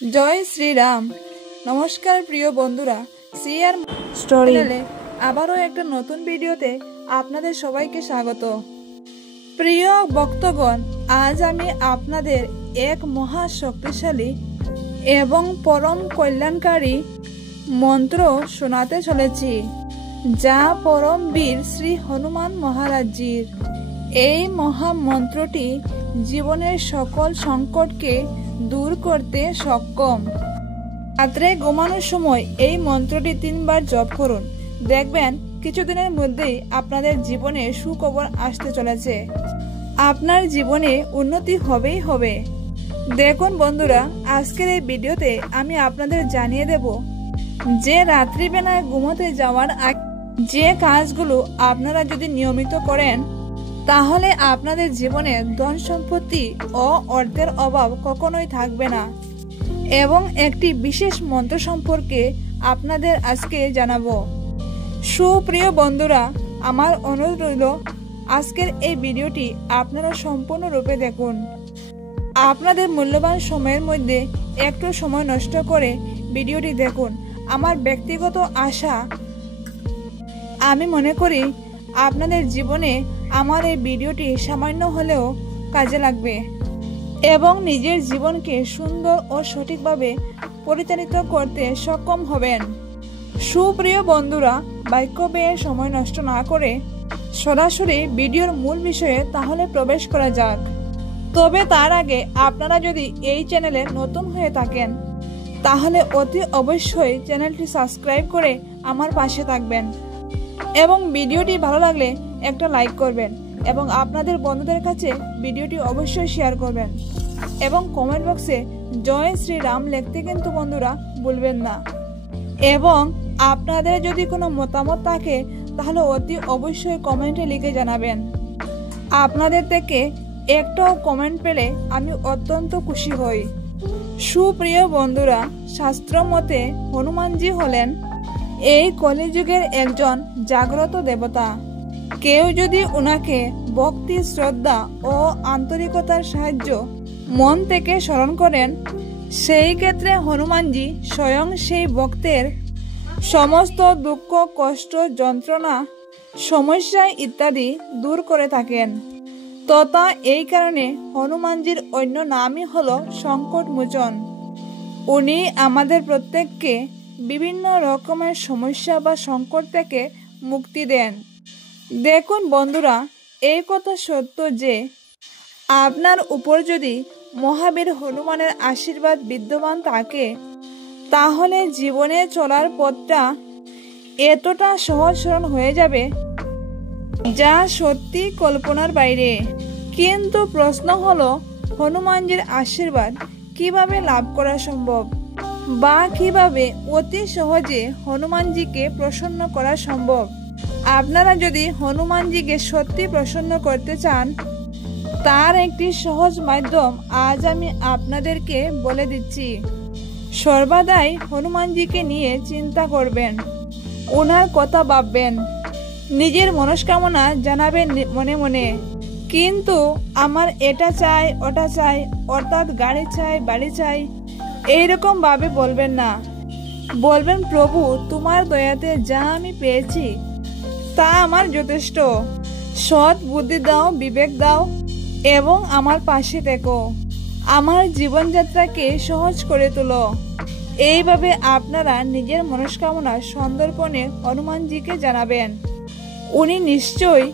जय श्री राम। नमस्कार प्रिय बंधुरा, सियार स्टोरी आबारो एक नतून भिडियोते आपनादेर सबाइके स्वागत। प्रिय भक्तगण, आज आमी आपनादेर एक महा शक्तिशाली एवं परम कल्याणकारी मंत्र शोनाते चलेछि, जा परम वीर श्री हनुमान महाराजजीर। এই মহা মন্ত্রটি জীবনের সকল সংকটকে দূর করতে সক্ষম। রাত্রে ঘুমানোর সময় এই মন্ত্রটি 3 বার জপ করুন, দেখবেন কিছুদিনের মধ্যেই আপনাদের জীবনে সুখবর আসতে চলেছে। আপনার জীবনে উন্নতি হবেই হবে। দেখুন বন্ধুরা, আজকের এই ভিডিওতে আমি আপনাদের জানিয়ে দেব যে রাত্রিবেলায় ঘুমোতে যাওয়ার আগে যে কাজগুলো আপনারা যদি নিয়মিত করেন তাহলে আপনাদের জীবনে ধন সম্পত্তি ও অর্থের অভাব কখনোই থাকবে না। এবং একটি বিশেষ মন্ত্র সম্পর্কে আপনাদের আজকে জানাবো। সুপ্রিয় বন্ধুরা, আমার অনুরোধ রইল আজকের এই ভিডিওটি আপনারা সম্পূর্ণরূপে দেখুন। আপনাদের মূল্যবান সময়ের মধ্যে একটু সময় নষ্ট করে ভিডিওটি দেখুন। আমার ব্যক্তিগত আশা, আমি মনে করি আপনাদের জীবনে আমার এই ভিডিওটি সামান্য হলেও কাজে লাগবে এবং নিজের জীবনকে সুন্দর ও সঠিকভাবে পরিচালিত করতে সক্ষম হবেন। সুপ্রিয় বন্ধুরা, বাক্য ব্যয়ের সময় নষ্ট না করে সরাসরি ভিডিওর মূল বিষয়ে তাহলে প্রবেশ করা যাক। তবে তার আগে আপনারা যদি এই চ্যানেলে নতুন হয়ে থাকেন তাহলে অতি অবশ্যই চ্যানেলটি সাবস্ক্রাইব করে আমার পাশে থাকবেন এবং ভিডিওটি ভালো লাগলে একটা লাইক করবেন এবং আপনাদের বন্ধুদের কাছে ভিডিওটি অবশ্যই শেয়ার করবেন এবং কমেন্ট বক্সে জয় শ্রী রাম লিখতে কিন্তু বন্ধুরা ভুলবেন না। এবং আপনাদের যদি কোনো মতামত থাকে তাহলে অতি অবশ্যই কমেন্টে লিখে জানাবেন। আপনাদের থেকে একটাও কমেন্ট পেলে আমি অত্যন্ত খুশি হই। সুপ্রিয় বন্ধুরা, শাস্ত্র মতে হনুমানজি হলেন এই কলিযুগের একজন জাগ্রত দেবতা। কেউ যদি উনাকে ভক্তি, শ্রদ্ধা ও আন্তরিকতার সাহায্য মন থেকে স্মরণ করেন, সেই ক্ষেত্রে হনুমানজি স্বয়ং সেই ভক্তের সমস্ত দুঃখ, কষ্ট, যন্ত্রণা, সমস্যা ইত্যাদি দূর করে থাকেন। তথা এই কারণে হনুমানজির অন্য নামই হলো সংকট মোচন। উনি আমাদের প্রত্যেককে বিভিন্ন রকমের সমস্যা বা সংকট থেকে মুক্তি দেন। দেখুন বন্ধুরা, এই কথা সত্য যে আপনার উপর যদি মহাবীর হনুমানের আশীর্বাদ বিদ্যমান থাকে তাহলে জীবনে চলার পথটা এতটা সহজ সরল হয়ে যাবে যা সত্যি কল্পনার বাইরে। কিন্তু প্রশ্ন হলো, হনুমানজির আশীর্বাদ কিভাবে লাভ করা সম্ভব বা কিভাবে অতি সহজে হনুমানজিকে প্রসন্ন করা সম্ভব। আপনারা যদি হনুমানজিকে সত্যি প্রসন্ন করতে চান তার একটি সহজ মাধ্যম আজ আমি আপনাদেরকে বলে দিচ্ছি। সর্বদাই হনুমানজিকে নিয়ে চিন্তা করবেন, ওনার কথা ভাববেন, নিজের মনস্কামনা জানাবেন মনে মনে। কিন্তু আমার এটা চাই, ওটা চাই, অর্থাৎ গাড়ি চাই, বাড়ি চাই, এইরকম ভাবে বলবেন না। বলবেন, প্রভু তোমার দয়াতে যা আমি পেয়েছি তা আমার যথেষ্ট। সৎ বুদ্ধি দাও, বিবেক দাও এবং আমার পাশে থেকো, আমার জীবনযাত্রাকে সহজ করে তোলো। এইভাবে আপনারা নিজের মনস্কামনা সন্দর্পণে হনুমানজিকে জানাবেন। উনি নিশ্চয়ই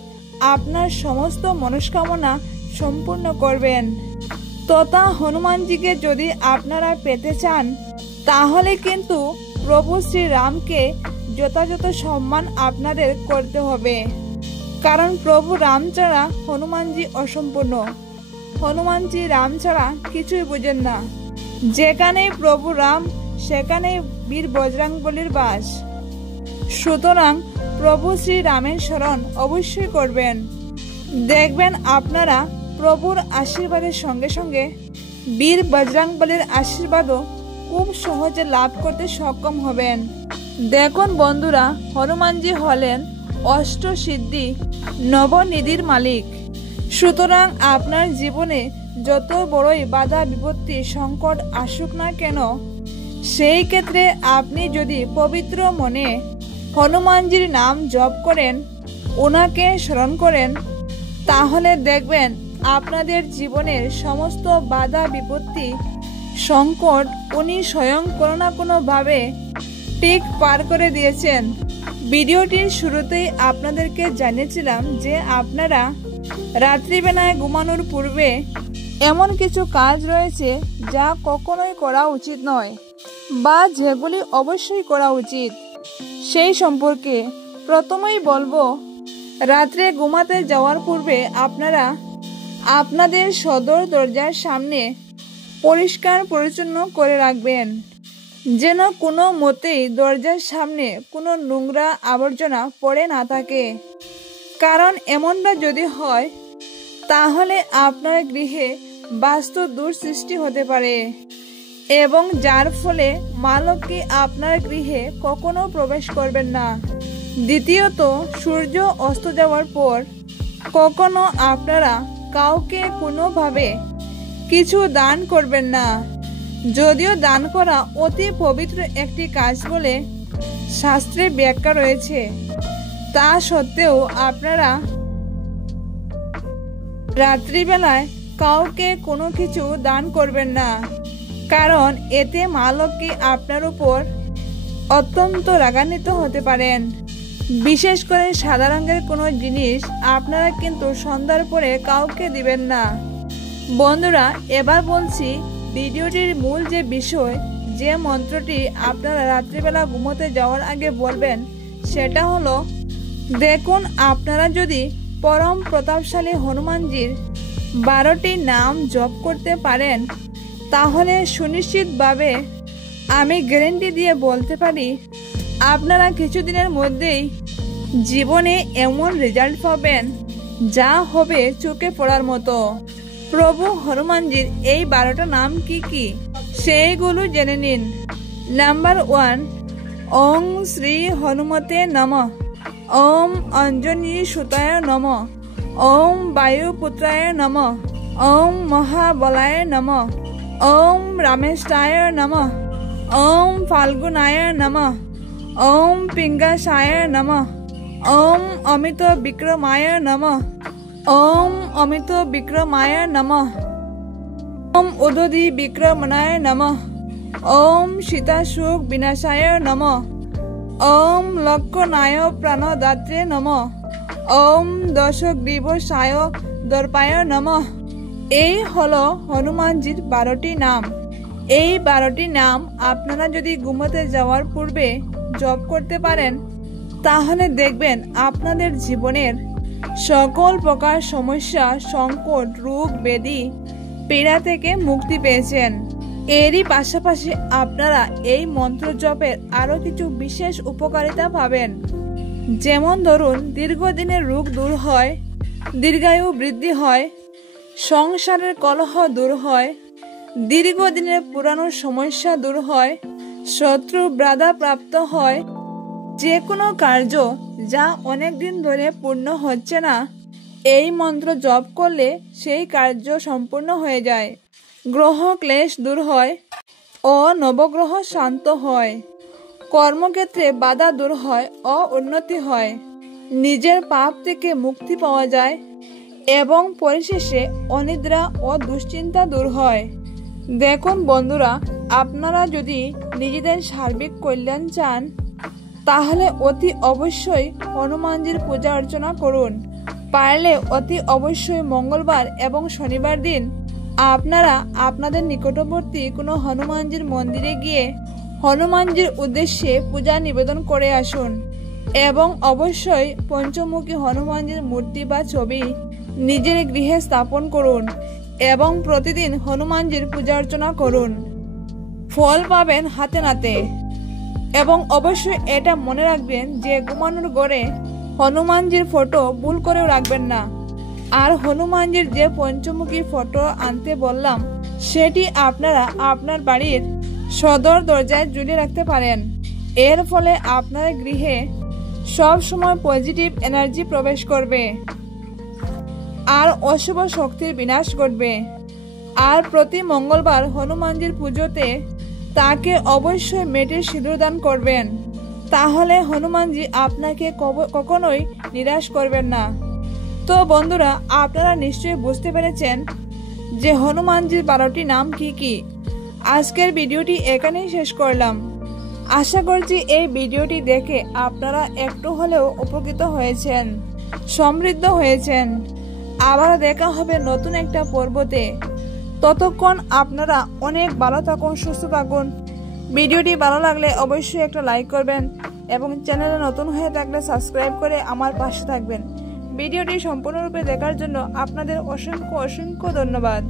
আপনার সমস্ত মনস্কামনা সম্পূর্ণ করবেন। তথা হনুমানজিকে যদি আপনারা পেতে চান তাহলে কিন্তু প্রভু শ্রী রামকে যথাযথ সম্মান আপনাদের করতে হবে, কারণ প্রভু রাম ছাড়া হনুমানজি অসম্পূর্ণ। হনুমানজি রাম ছাড়া কিছুই বুঝেন না। যেখানেই প্রভু রাম সেখানেই বীর বজরংবলীর বাস। সুতরাং প্রভু শ্রী রামের স্মরণ অবশ্যই করবেন। দেখবেন আপনারা প্রভুর আশীর্বাদের সঙ্গে সঙ্গে বীর বজরংবলীর আশীর্বাদও খুব সহজে লাভ করতে সক্ষম হবেন। দেখুন বন্ধুরা, হনুমানজি হলেন অষ্ট সিদ্ধি নবনিধির মালিক। সুতরাং আপনার জীবনে যত বড়ই বাধা বিপত্তি সংকট আসুক না কেন, সেই ক্ষেত্রে আপনি যদি পবিত্র মনে হনুমানজির নাম জপ করেন, ওনাকে স্মরণ করেন, তাহলে দেখবেন আপনাদের জীবনের সমস্ত বাধা বিপত্তি সংকট উনি স্বয়ং কোনো না কোনোভাবে ঠিক পার করে দিয়েছেন। ভিডিওটির শুরুতেই আপনাদেরকে জানিয়েছিলাম যে আপনারা রাত্রিবেলায় ঘুমানোর পূর্বে এমন কিছু কাজ রয়েছে যা কখনোই করা উচিত নয় বা যেগুলি অবশ্যই করা উচিত। সেই সম্পর্কে প্রথমেই বলবো, রাত্রে ঘুমাতে যাওয়ার পূর্বে আপনারা আপনাদের সদর দরজার সামনে পরিষ্কার পরিচ্ছন্ন করে রাখবেন, যেন কোনো মতেই দরজার সামনে কোনো নোংরা আবর্জনা পড়ে না থাকে। কারণ এমনটা যদি হয় তাহলে আপনার গৃহে বাস্তু দূর সৃষ্টি হতে পারে এবং যার ফলে মা লক্ষ্মী আপনার গৃহে কখনো প্রবেশ করবেন না। দ্বিতীয়ত, সূর্য অস্ত যাওয়ার পর কখনো আপনারা কাউকে কোনোভাবে কিছু দান করবেন না। যদিও দান করা অতি পবিত্র একটি কাজ বলে শাস্ত্রে ব্যাখ্যা রয়েছে, তা সত্ত্বেও আপনারা রাত্রিবেলায় কাউকে কোনো কিছু দান করবেন না, কারণ এতে মা লক্ষ্মী আপনার উপর অত্যন্ত রাগান্বিত হতে পারেন। বিশেষ করে সাদা রঙের কোনো জিনিস আপনারা কিন্তু সন্ধ্যার পরে কাউকে দিবেন না। বন্ধুরা, এবার বলছি ভিডিওটির মূল যে বিষয়, যে মন্ত্রটি আপনারা রাত্রিবেলা ঘুমোতে যাওয়ার আগে বলবেন, সেটা হলো, দেখুন আপনারা যদি পরম প্রতাপশালী হনুমানজির 12টি নাম জপ করতে পারেন, তাহলে সুনিশ্চিতভাবে আমি গ্যারেন্টি দিয়ে বলতে পারি আপনারা কিছুদিনের মধ্যেই জীবনে এমন রেজাল্ট পাবেন যা হবে চোখে পড়ার মতো। প্রভু হনুমানজির এই 12টা নাম কি কি সেইগুলো জেনে নিন। নাম্বার 1, ওং শ্রী হনুমতে নমঃ। ওম অঞ্জনী সুতায় নমঃ। ওম বায়ুপুত্রায় নমঃ। ওম মহাবলায় নমঃ। ওম রামেশায় নমঃ। ওম ফাল্গুনায় নমঃ। ওম পিঙ্গাসায় নমঃ। ওম অমিত বিক্রমায় নমঃ। ওম অমিত বিক্রমায় নমঃ। ওম উদধি বিক্রমণায় নমঃ। ওম সীতাসুখ বিনাশায় নমঃ। ওম লক্ষণায় প্রাণদাত্রে নমঃ। ওম দশগ্রীবসায় দর্পায় নমঃ। এই হলো হনুমানজির 12টি নাম। এই 12টি নাম আপনারা যদি ঘুমোতে যাওয়ার পূর্বে জপ করতে পারেন, তাহলে দেখবেন আপনাদের জীবনের সকল প্রকার সমস্যা, সংকট, রোগ ব্যাধি, পীড়া থেকে মুক্তি পেয়েছেন। এরই পাশাপাশি আপনারা এই মন্ত্র জপের আরো কিছু বিশেষ উপকারিতা পাবেন। যেমন ধরুন, দীর্ঘদিনের রোগ দূর হয়, দীর্ঘায়ু বৃদ্ধি হয়, সংসারের কলহ দূর হয়, দীর্ঘদিনের পুরানো সমস্যা দূর হয়, শত্রু বাধা প্রাপ্ত হয়, যে কোনো কার্য যা অনেক দিন ধরে পূর্ণ হচ্ছে না, এই মন্ত্র জপ করলে সেই কার্য সম্পূর্ণ হয়ে যায়। গ্রহ ক্লেশ দূর হয় ও নবগ্রহ শান্ত হয়, কর্মক্ষেত্রে বাধা দূর হয় ও উন্নতি হয়, নিজের পাপ থেকে মুক্তি পাওয়া যায় এবং পরিশেষে অনিদ্রা ও দুশ্চিন্তা দূর হয়। দেখুন বন্ধুরা, আপনারা যদি নিজেদের সার্বিক কল্যাণ চান, তাহলে অতি অবশ্যই হনুমানজির পূজা অর্চনা করুন। পারলে অতি অবশ্যই মঙ্গলবার এবং শনিবার দিন আপনারা আপনাদের নিকটবর্তী কোনো হনুমানজির মন্দিরে গিয়ে হনুমানজির উদ্দেশ্যে পূজা নিবেদন করে আসুন এবং অবশ্যই পঞ্চমুখী হনুমানজির মূর্তি বা ছবি নিজের গৃহে স্থাপন করুন এবং প্রতিদিন হনুমানজির পূজা অর্চনা করুন। ফল পাবেন হাতে নাতে। এবং অবশ্যই এটা মনে রাখবেন যে ঘুমানোর ঘরে হনুমানজির ফটো ভুল করেও রাখবেন না। আর হনুমানজির যে পঞ্চমুখী ফটো আনতে বললাম, সেটি আপনারা আপনার বাড়ির সদর দরজায় ঝুলিয়ে রাখতে পারেন। এর ফলে আপনার গৃহে সব সময় পজিটিভ এনার্জি প্রবেশ করবে আর অশুভ শক্তির বিনাশ ঘটবে। আর প্রতি মঙ্গলবার হনুমানজির পুজোতে তাকে অবশ্যই মেটের সিঁদুর দান করবেন। তাহলে হনুমানজি আপনাকে কখনোই নিরাশ করবেন না। তো বন্ধুরা, আপনারা নিশ্চয়ই বুঝতে পেরেছেন যে হনুমানজির 12টি নাম কি কি। আজকের ভিডিওটি এখানেই শেষ করলাম। আশা করছি এই ভিডিওটি দেখে আপনারা একটু হলেও উপকৃত হয়েছেন, সমৃদ্ধ হয়েছেন। আবার দেখা হবে নতুন একটা পর্বতে। ততক্ষণ আপনারা অনেক ভালো থাকুন, সুস্থ থাকুন। ভিডিওটি ভালো লাগলে অবশ্যই একটা লাইক করবেন এবং চ্যানেলে নতুন হয়ে থাকলে সাবস্ক্রাইব করে আমার পাশে থাকবেন। ভিডিওটি সম্পূর্ণরূপে দেখার জন্য আপনাদের অসংখ্য ধন্যবাদ।